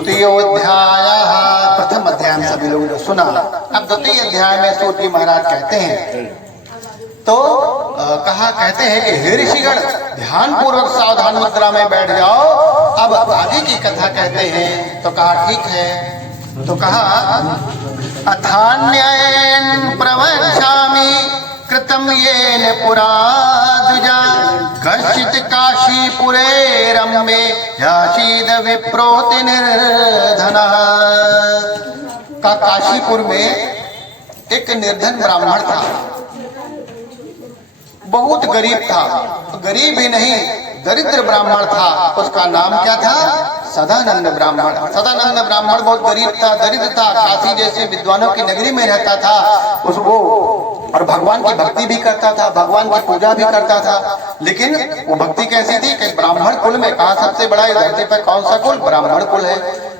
द्वितीयोऽध्याय। प्रथम अध्याय में सभी लोगों ने सुना। अब द्वितीय अध्याय में सूत जी महाराज कहते हैं तो कहते हैं कि हे ऋषिगण ध्यान पूर्वक सावधान मुद्रा में बैठ जाओ। अब आगे की कथा कहते हैं तो कहा ठीक है। तो कहा अथान्येन प्रवक्ष्यामि कृतं येन पुरा द्विजा कश्चित् काशीपुरे रम्ये यासीद विप्रोति निर्धनः। का काशीपुर में एक निर्धन ब्राह्मण था, बहुत गरीब था। गरीब ही नहीं दरिद्र ब्राह्मण था। उसका नाम क्या था? सदानंद ब्राह्मण। सदानंद ब्राह्मण बहुत गरीब था, दरिद्र था, काशी जैसे विद्वानों की नगरी में रहता था। उसको और भगवान की भक्ति भी करता था, भगवान की पूजा भी करता था। लेकिन वो भक्ति कैसी थी कि ब्राह्मण कुल में कहा सबसे बड़ा इस धरती पर कौन सा कुल? ब्राह्मण कुल है।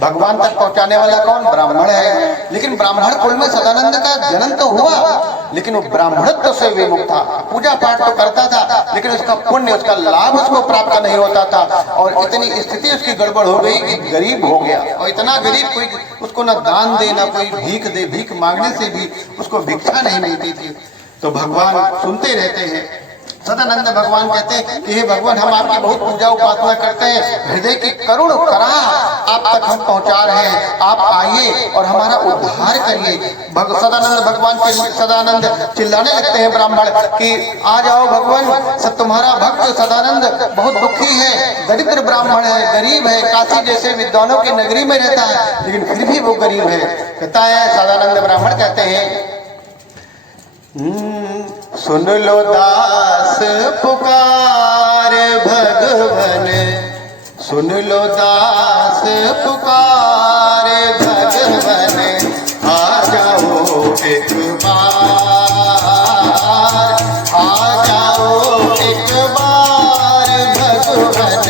भगवान तक पहुंचाने वाला कौन? ब्राह्मण है। लेकिन ब्राह्मण कुल में सदानंद का जन्म तो हुआ, लेकिन वो ब्राह्मणत्व से विमुख था। पूजा पाठ तो करता था, लेकिन उसका पुण्य, उसका लाभ उसको प्राप्त नहीं होता था। और इतनी स्थिति उसकी गड़बड़ हो गई कि गरीब हो गया। और इतना गरीब कोई उसको न दान दे, न कोई भीख दे। भीख मांगने से भी उसको भिक्षा नहीं मिलती थी। तो भगवान सुनते रहते हैं। सदानंद भगवान कहते हैं कि हे भगवान, हम आपकी बहुत पूजा उपासना करते हैं, हृदय की करुण कराह आप तक हम पहुंचा रहे हैं। आप आइए और हमारा उद्धार करिए। सदानंद भगवान के सदानंद चिल्लाने लगते हैं ब्राह्मण कि आ जाओ भगवान, सब तुम्हारा भक्त सदानंद बहुत दुखी है, दरिद्र ब्राह्मण है, गरीब है, काशी जैसे विद्वानों की नगरी में रहता है, लेकिन फिर भी वो गरीब है। कहता है सदानंद ब्राह्मण कहते हैं सुन लो दास पुकार भगवन, सुन लो दास पुकार भगवन, आ जाओ एक बार, आ जाओ एक बार भगवन,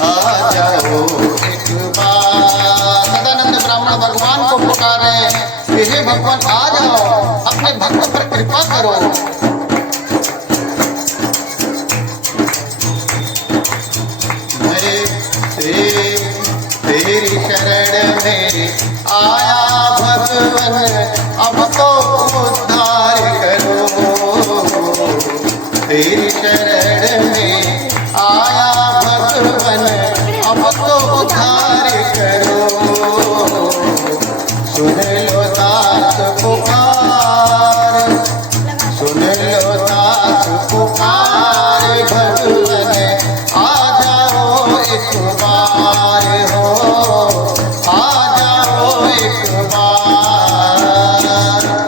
आ जाओ एक बार। सदानंद ब्राह्मण भगवान को पुकार रहे हैं कि हे भगवान आ जाओ, अपने भक्त पर कृपा करो। तेरी शरण में आया भगवन, अब तो उद्धार करो। तेरी शरण में आया भगवन, अब तो उद्धार करो। सुन लो दास पुकार, सुन लो दास पुकार भगवन, आ जाओ एक बार हो, आ जाओ एक बार।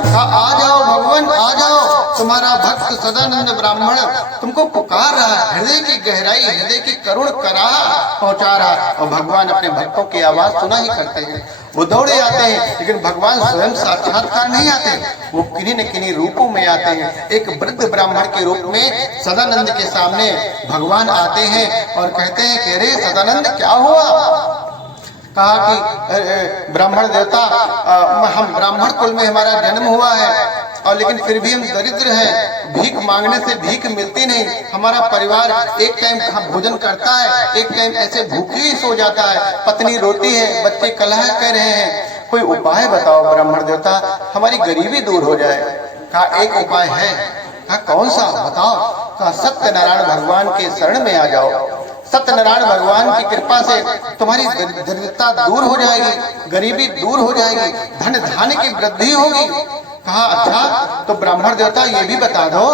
आ जाओ भगवान, आ जाओ। तुम्हारा भक्त सदानंद ब्राह्मण तुमको पुकार रहा है, हृदय की गहराई, हृदय की करुण कराह पहुंचा रहा है। और भगवान अपने भक्तों की आवाज सुना ही करते हैं। वो दौड़े आते हैं, लेकिन भगवान स्वयं साक्षात्कार नहीं आते, वो किन्हीं न किन्हीं रूपों में आते हैं। एक वृद्ध ब्राह्मण के रूप में सदानंद के सामने भगवान आते हैं और कहते हैं कि अरे सदानंद क्या हुआ? कहा कि ब्राह्मण देवता, हम ब्राह्मण कुल में हमारा जन्म हुआ है, और लेकिन फिर भी हम दरिद्र हैं, भीख मांगने से भीख मिलती नहीं। हमारा परिवार एक टाइम भोजन करता है, एक टाइम ऐसे भूखे ही सो जाता है, पत्नी रोती है, बच्चे कलह कर रहे हैं। कोई उपाय बताओ ब्राह्मण देवता, हमारी गरीबी दूर हो जाए। कहा एक उपाय है। कहा कौन सा? बताओ। कहा सत्यनारायण भगवान के शरण में आ जाओ। सत्यनारायण भगवान की कृपा से तुम्हारी दरिद्रता दूर हो जाएगी, गरीबी दूर हो जाएगी, धन धान्य की वृद्धि होगी। कहा अच्छा, तो ब्राह्मण देवता ये भी बता दो,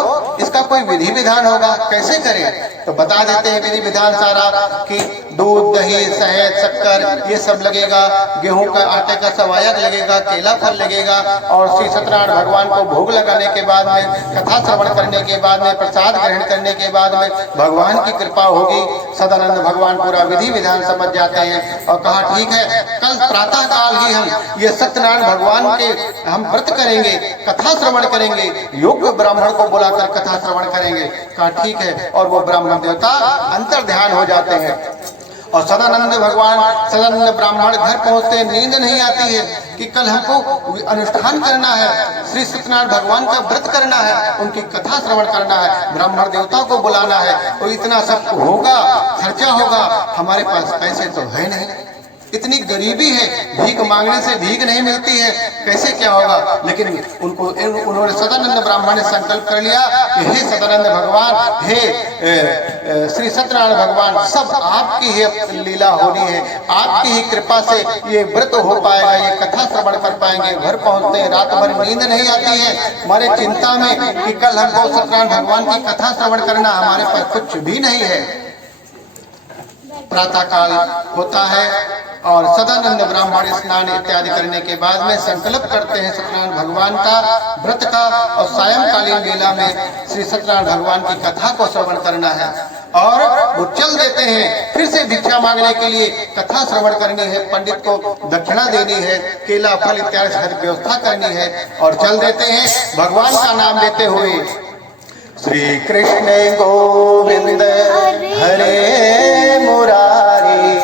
इसका कोई विधि विधान होगा, कैसे करें? तो बता देते हैं विधि विधान सारा कि दूध, दही, शहद, शक्कर ये सब लगेगा, गेहूं का आटे का सवायक लगेगा, केला फल लगेगा। और श्री सत्यनारायण भगवान को भोग लगाने के बाद में, कथा श्रवण करने के बाद में, प्रसाद ग्रहण करने के बाद में भगवान की कृपा होगी। सदानंद भगवान पूरा विधि विधान समझ जाते हैं और कहा ठीक है, कल प्रातः काल ही हम ये सत्यनारायण भगवान के हम व्रत करेंगे, कथा श्रवण करेंगे, योग्य ब्राह्मण को बुलाकर कथा श्रवण करेंगे। कहा ठीक है। और वो ब्राह्मण देवता अंतर ध्यान हो जाते हैं। और सदानंद ब्राह्मण घर पहुंचते, नींद नहीं आती है कि कल हमको अनुष्ठान करना है, श्री सत्यनारायण भगवान का व्रत करना है, उनकी कथा श्रवण करना है, ब्राह्मण देवताओं को बुलाना है। तो इतना सब होगा, खर्चा होगा, हमारे पास पैसे तो है नहीं। इतनी गरीबी है, भीख मांगने से भीख नहीं मिलती है, कैसे क्या होगा। लेकिन उन्होंने सदानंद ब्राह्मण ने संकल्प कर लिया कि हे सदानंद भगवान, हे श्री सत्यनारायण भगवान, सब आपकी ही लीला होनी है, आपकी ही कृपा से ये व्रत हो पाएगा, ये कथा श्रवण कर पाएंगे। घर पहुंचते हैं, रात भर नींद नहीं आती है, हमारे चिंता में कि कल हमको सत्यनारायण भगवान की कथा श्रवण करना, हमारे पास कुछ भी नहीं है। प्रातः काल होता है और सदानंद ब्राह्मण स्नान इत्यादि करने के बाद में संकल्प करते हैं सत्यनारायण भगवान का व्रत का, और सायंकालीन वेला में श्री सत्यनारायण भगवान की कथा को श्रवण करना है। और वो चल देते हैं, फिर से भिक्षा मांगने के लिए, कथा श्रवण करनी है, पंडित को दक्षिणा देनी है, केला फल इत्यादि हर व्यवस्था करनी है, और चल देते हैं भगवान का नाम लेते हुए। श्री कृष्ण गोविंद हरे मुरारी,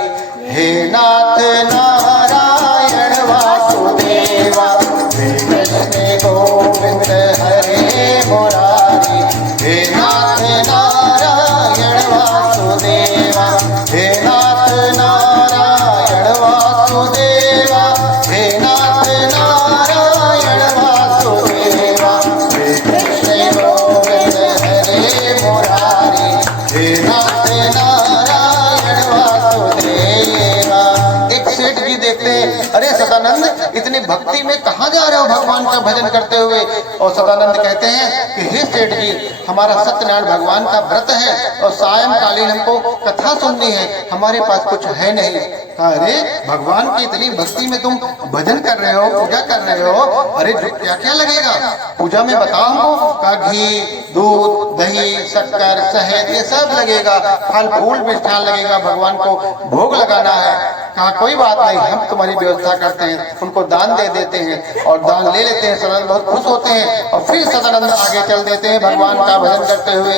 हे नाथ नारायण वासुदेवा। श्री कृष्ण गोविंद हरे मुरारी, हे नाथ नारायण वासुदेवा, हे नाथ नारायण वासुदेवा, हे नाथ नारायण वासुदेवा। श्री कृष्ण गोविंद हरे मुरारी, हे नाथ नारायण वासुदेवा। एक सेठ जी देखते हैं, अरे सदानंद, इतनी भक्ति में कहाँ जा रहे हो भगवान का भजन करते हुए। और सदानंद कहते हैं कि हे सेठ जी, हमारा सत्यनारायण भगवान का व्रत है और सायंकालीन हमको कथा सुननी है, हमारे पास कुछ है नहीं। अरे भगवान की इतनी भक्ति में तुम भजन कर रहे हो, पूजा कर रहे हो, अरे क्या क्या लगेगा पूजा में बताओ हमको। का घी, दूध, दही, शक्कर, शहद ये सब लगेगा, फल फूल मिष्ठान लगेगा, भगवान को भोग लगाना है। कहा कोई बात नहीं, हम तुम्हारी व्यवस्था करते हैं। उनको दान दे देते हैं और दान ले लेते हैं। सदानंद बहुत खुश होते हैं और फिर सदानंद आगे चल देते हैं भगवान का भजन करते हुए।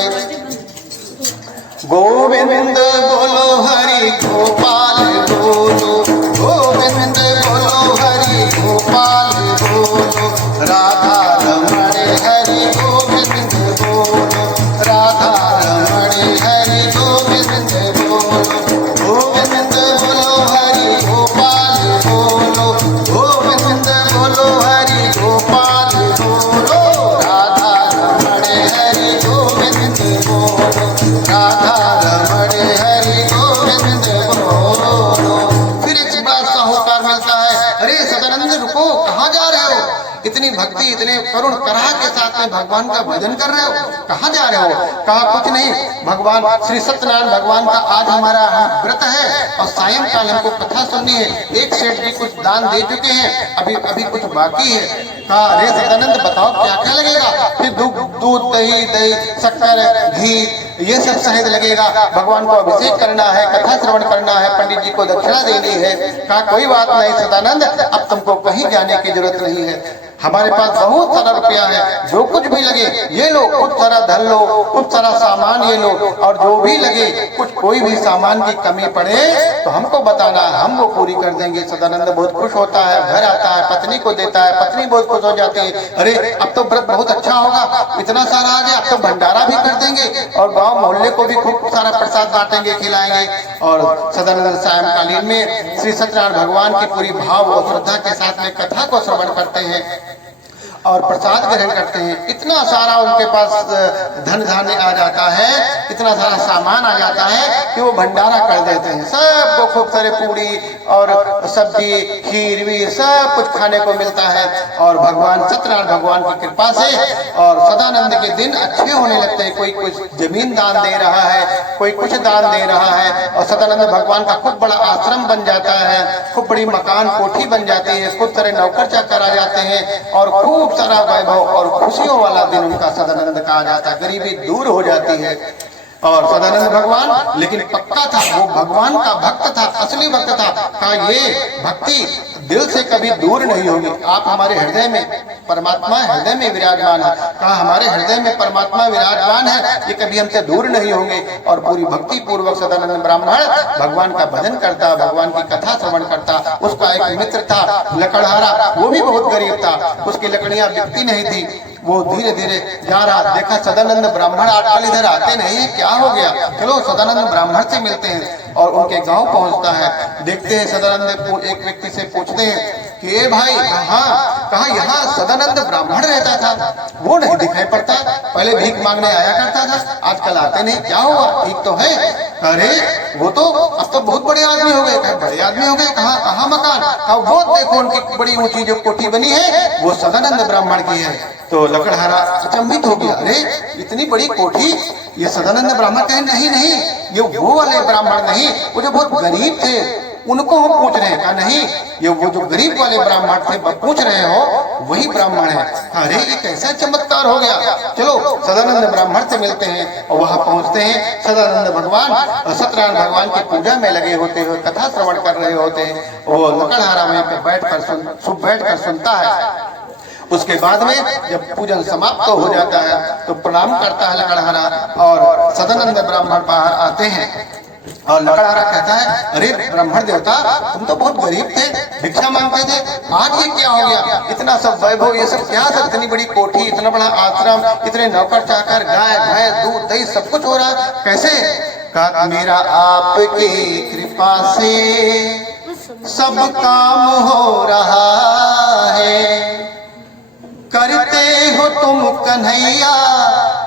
गोविंद बोलो हरि गोपाल बोलो, गोविंद बोलो हरि गोपाल बोलो, राधा रमण हरि गोविंद बोलो, राधा रमण हरि गोविंद बोलो, गोविंद बोलो हरि गोपाल बोलो, गोविंद बोलो हरि गोपाल बोलो, राधा रमण हरि गोविंद बोलो, राधा रमण हरि गोविंद बोलो। फिर एक बात साहूकार मिलता है, अरे सदानंद रुको, कहाँ जा रहे हो? इतनी भक्ति, इतने करुण कराह के साथ में भगवान का भजन कर रहे हो, कहाँ जा रहे हो? कहा कुछ नहीं, भगवान श्री सत्यनारायण भगवान का आज हमारा व्रत है और सायंकाल हमको कथा सुननी है। एक सेठ जी कुछ दान दे चुके हैं, अभी कुछ बाकी है। कहा अरे सदानंद बताओ क्या क्या लगेगा? फिर दूध, दही, शक्कर, घी ये सब शहद लगेगा, भगवान को अभिषेक करना है, कथा श्रवण करना है, पंडित जी को दक्षिणा देनी है। कहा कोई बात नहीं सदानंद, अब तुमको कहीं जाने की जरूरत नहीं है, हमारे पास बहुत सारा रुपया है, जो कुछ भी लगे ये लो, खूब सारा धन लो, खूब सारा सामान ये लो, और जो भी लगे कोई भी सामान की कमी पड़े तो हमको बताना, हम वो पूरी कर देंगे। सदानंद बहुत खुश होता है, घर आता है, पत्नी को देता है, पत्नी बहुत खुश हो जाती है, अरे अब तो व्रत बहुत अच्छा होगा, इतना सारा आ गया, अब तो भंडारा भी कर देंगे और गाँव मोहल्ले को भी खूब सारा प्रसाद बांटेंगे, खिलाएंगे। और सदानंद सायंकालीन में श्री सत्यनारायण भगवान की पूरी भाव और श्रद्धा के साथ में कथा को श्रवण करते हैं और प्रसाद ग्रहण करते हैं। इतना सारा उनके पास धन धान्य आ जाता है, इतना सारा सामान आ जाता है कि वो भंडारा कर देते हैं। सबको खूब सारे पूड़ी और सब्जी, खीर भी सब कुछ खाने को मिलता है। और भगवान सत्यनारायण भगवान की कृपा से और सदानंद के दिन अच्छे होने लगते हैं। कोई कुछ जमीन दान दे रहा है, कोई कुछ दान दे रहा है, और सदानंद भगवान का खूब बड़ा आश्रम बन जाता है, खूब बड़ी मकान कोठी बन जाती है, खूब सारे नौकर चाकर आ जाते हैं और खूब सारा वैभव और खुशियों वाला दिन उनका सदानंद कहा जाता है। गरीबी दूर हो जाती है। और सदानंद भगवान लेकिन पक्का था, वो भगवान का भक्त था, असली भक्त था। कहा ये भक्ति दिल से कभी दूर नहीं होगी। आप हमारे हृदय में, परमात्मा हृदय में विराजमान है। कहा हमारे हृदय में परमात्मा विराजमान है, ये कभी हमसे दूर नहीं होंगे। और पूरी भक्ति पूर्वक सदानंद ब्राह्मण भगवान का भजन करता, भगवान की कथा श्रवण करता। उसका एक मित्र था लकड़हारा, वो भी बहुत गरीब था, उसकी लकड़ियां बिकती नहीं थी। वो धीरे धीरे जा रहा, देखा सदानंद ब्राह्मण आजकल इधर आते नहीं है, क्या हो गया, चलो सदानंद ब्राह्मण से मिलते हैं। और उनके गांव पहुंचता है, देखते हैं सदानंद एक व्यक्ति से पूछते हैं कि ए भाई कहा यहाँ सदानंद ब्राह्मण रहता था, वो नहीं दिखाई पड़ता, पहले भीख मांगने आया करता था, आजकल आते नहीं, क्या हुआ, ठीक तो है? अरे वो तो अब तो बहुत बड़े आदमी हो गए। बड़े आदमी हो गए, कहाँ मकान? कहा वो देखो उनकी बड़ी ऊंची जो कोठी बनी है वो सदानंद ब्राह्मण की है। तो लकड़हारा अचंभित हो गया, अरे इतनी बड़ी कोठी, ये सदानंद ब्राह्मण कहे नहीं नहीं, ये वो वाले ब्राह्मण नहीं, वो जो बहुत गरीब थे उनको हम पूछ रहे हैं। कहा नहीं, ये वो जो गरीब वाले ब्राह्मण थे पूछ रहे हो वही ब्राह्मण है। अरे ये कैसा चमत्कार हो गया, चलो सदानंद ब्राह्मण से मिलते हैं। और वहां पहुंचते हैं, सदानंद भगवान सत्यनारायण भगवान की पूजा में लगे होते हुए कथा श्रवण कर रहे होते हैं। वो लकड़हारा वहीं पे बैठ कर सुनता है। उसके बाद में जब पूजन समाप्त हो जाता है तो प्रणाम करता है लकड़हारा, और सदानंद ब्राह्मण बाहर आते हैं। और लकड़हारा कहता है, अरे ब्राह्मण देवता, तुम तो बहुत गरीब थे, भिक्षा मांगते थे, आज ये क्या हो गया, इतना सब वैभव, ये सब क्या, सब इतनी बड़ी कोठी, इतना बड़ा आश्रम, इतने नौकर चाकर, गाय भैंस, दूध दही सब कुछ हो रहा है, कैसे? कहा मेरा आपकी कृपा से सब काम हो रहा है, करते हो तुम कन्हैया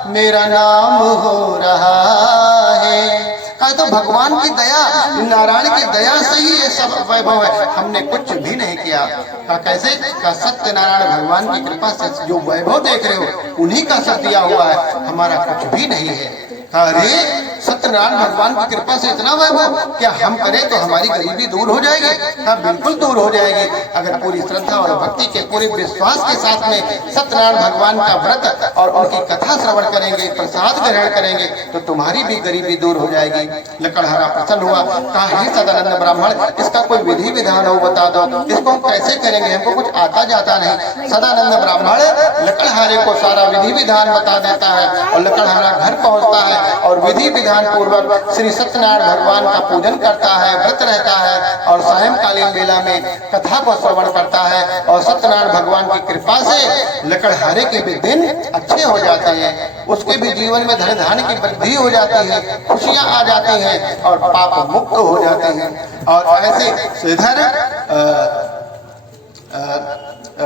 मेरा नाम हो रहा है। कहा तो भगवान की दया, नारायण की दया से ही ये सब वैभव है, हमने कुछ भी नहीं किया। कहा कैसे? कहा सत्यनारायण भगवान की कृपा से जो वैभव देख रहे हो उन्हीं का सब दिया हुआ है, हमारा कुछ भी नहीं है। अरे सत्यनारायण भगवान की कृपा से इतना वैभव, क्या हम करें तो हमारी गरीबी दूर हो जाएगी? हाँ बिल्कुल दूर हो जाएगी, अगर पूरी श्रद्धा और भक्ति के पूरे विश्वास के साथ में सत्यनारायण भगवान का व्रत और उनकी कथा श्रवण करेंगे, प्रसाद ग्रहण करेंगे तो तुम्हारी भी गरीबी दूर हो जाएगी। लकड़हारा प्रसन्न हुआ, कहा हे सदानंद ब्राह्मण, इसका कोई विधि विधान हो बता दो, इसको हम कैसे करेंगे, हमको कुछ आता जाता नहीं। सदानंद ब्राह्मण लकड़हारे को सारा विधि विधान बता देता है, और लकड़हारा घर पहुंचता है और विधि विधान पूर्वक श्री सत्यनारायण भगवान का पूजन करता है, व्रत रहता है, और सायंकालीन बेला में कथा को श्रवण करता है। और सत्यनारायण भगवान की कृपा से लकड़हारे के भी दिन अच्छे हो जाते हैं, उसके भी जीवन में धन धान्य की वृद्धि हो जाती है, खुशियां आ जाती हैं और पाप मुक्त हो जाते हैं। और ऐसे इधर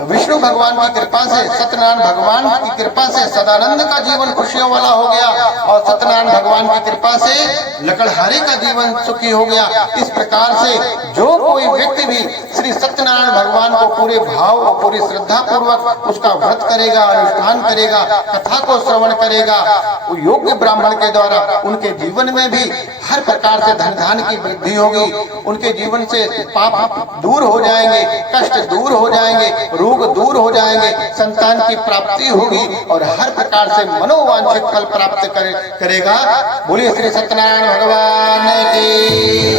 विष्णु भगवान की कृपा से, सत्यनारायण भगवान की कृपा से सदानंद का जीवन खुशियों वाला हो गया, और सत्यनारायण भगवान की कृपा से लकड़हारे का जीवन सुखी हो गया। इस प्रकार से जो कोई व्यक्ति भी श्री सत्यनारायण भगवान को पूरे भाव और पूरी श्रद्धा पूर्वक उसका व्रत करेगा, अनुष्ठान करेगा, कथा को श्रवण करेगा, वो योग्य ब्राह्मण के द्वारा उनके जीवन में भी हर प्रकार से धन धान्य की वृद्धि होगी, उनके जीवन से पाप दूर हो जाएंगे, कष्ट दूर हो जाएंगे, रोग दूर हो जाएंगे, संतान की प्राप्ति होगी, और हर प्रकार से मनोवांछित फल प्राप्त करेगा। बोलिए श्री सत्यनारायण भगवान की।